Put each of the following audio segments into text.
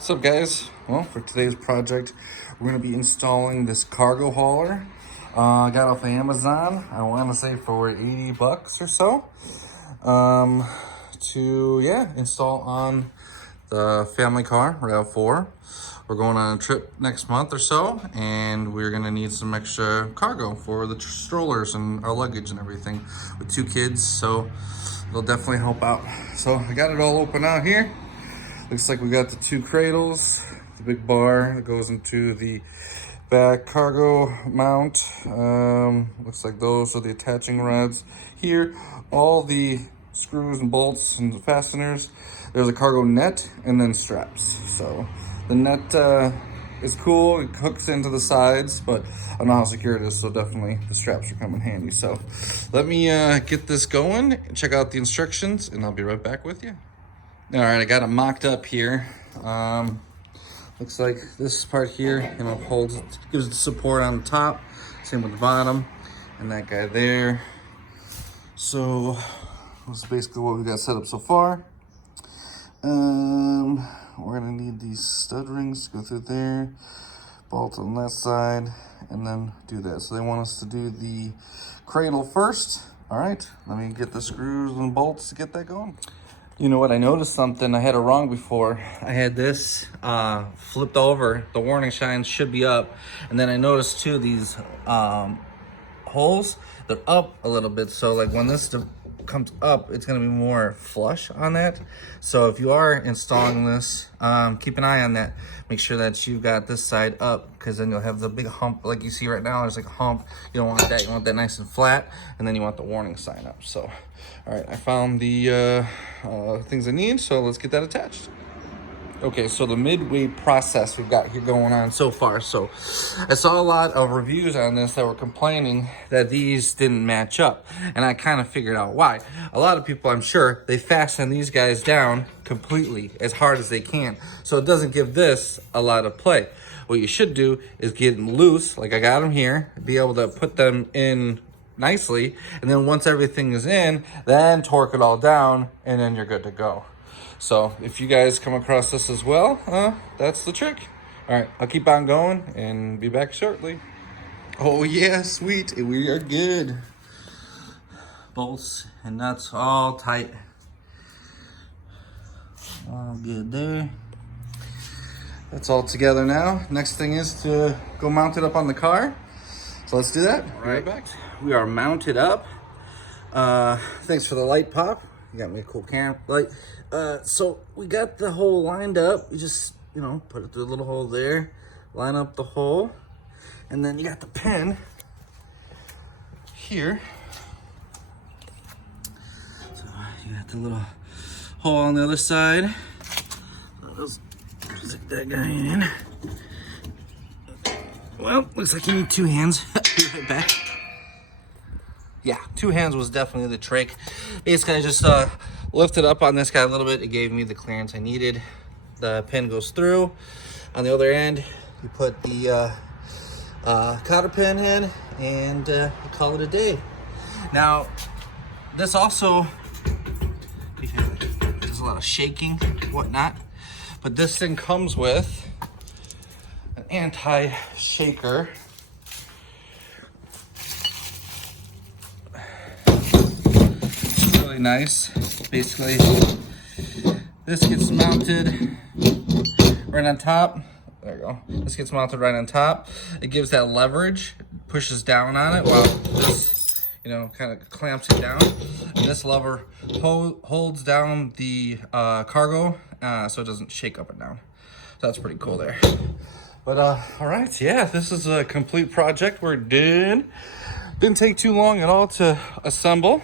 What's up, guys? Well, for today's project, we're going to be installing this cargo hauler. I got off of Amazon, I want to say for 80 bucks or so, to install on the family car, RAV4. We're going on a trip next month or so, and we're going to need some extra cargo for the strollers and our luggage and everything with 2 kids, so it'll definitely help out. So I got it all open out here. Looks like we got the 2 cradles, the big bar that goes into the back cargo mount. Looks like those are the attaching rods here. All the screws and bolts and fasteners. There's a cargo net and then straps. So the net is cool. It hooks into the sides, but I don't know how secure it is, so definitely the straps are coming handy. So let me get this going, check out the instructions, and I'll be right back with you. All right, I got it mocked up here. Looks like this part here, holds it, gives it support on the top. Same with the bottom, and that guy there. So that's basically what we got set up so far. We're gonna need these stud rings to go through there, bolt on that side, and then do that. So they want us to do the cradle first. All right, let me get the screws and bolts to get that going. You know what, I noticed something. I had it wrong before. I had this flipped over. The warning signs should be up. And then I noticed too, these holes, they're up a little bit. So like when this comes up, it's gonna be more flush on that. So if you are installing this, keep an eye on that. Make sure that you've got this side up, because then you'll have the big hump like you see right now. There's like a hump. You don't want that. You want that nice and flat, and then you want the warning sign up. So, all right, I found the things I need, so let's get that attached. Okay, so the midway process we've got here going on so far. So I saw a lot of reviews on this that were complaining that these didn't match up, and I kind of figured out why. A lot of people, I'm sure, they fasten these guys down completely as hard as they can, so it doesn't give this a lot of play. What you should do is get them loose, like I got them here, be able to put them in nicely, and then once everything is in, then torque it all down, and then you're good to go. So if you guys come across this as well, that's the trick. All right, I'll keep on going and be back shortly. Oh yeah, sweet, we are good. Bolts and nuts all tight. All good there. That's all together now. Next thing is to go mount it up on the car. So let's do that. All right, back. We are mounted up. Thanks for the light pop. You got me a cool camera light. So we got the hole lined up. You just, put it through a little hole there, line up the hole, and then you got the pin here. So you got the little hole on the other side. Let's stick that guy in. Well, looks like you need 2 hands. Be right back. Yeah, 2 hands was definitely the trick. Basically, I just lifted up on this guy a little bit. It gave me the clearance I needed. The pin goes through. On the other end, you put the cotter pin in, and you call it a day. Now, this also, there's a lot of shaking, whatnot, but this thing comes with an anti-shaker. Nice. Basically, this gets mounted right on top. There you go. This gets mounted right on top. It gives that leverage, pushes down on it, while this, kind of clamps it down. And this lever holds down the cargo, so it doesn't shake up and down. So that's pretty cool there. But all right, yeah, this is a complete project. We're done. Didn't take too long at all to assemble.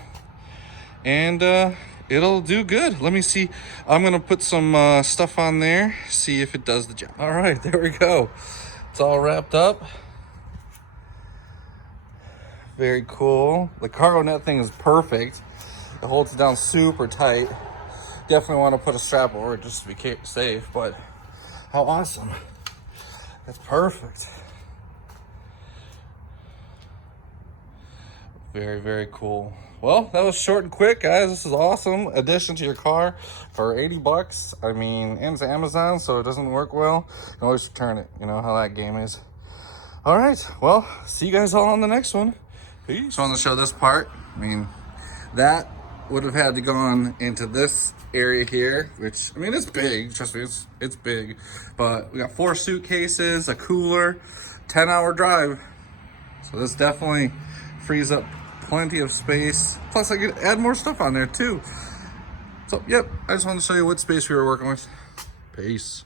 And it'll do good. Let me see. I'm gonna put some stuff on there, see if it does the job. All right, there we go. It's all wrapped up. Very cool. The cargo net thing is perfect. It holds it down super tight. Definitely want to put a strap over it just to be safe, but how awesome. That's perfect. Very, very cool. well, that was short and quick, guys. This is awesome addition to your car for 80 bucks. I mean, and it's Amazon, so it doesn't work well. You can always return it. You know how that game is. All right, well, see you guys all on the next one. Peace. Just wanted to show this part. I mean, that would have had to go on into this area here, which, I mean, it's big. Trust me, it's big. But we got 4 suitcases, a cooler, 10-hour drive. So this definitely frees up plenty of space. Plus, I could add more stuff on there too. So, yep, I just wanted to show you what space we were working with. Peace.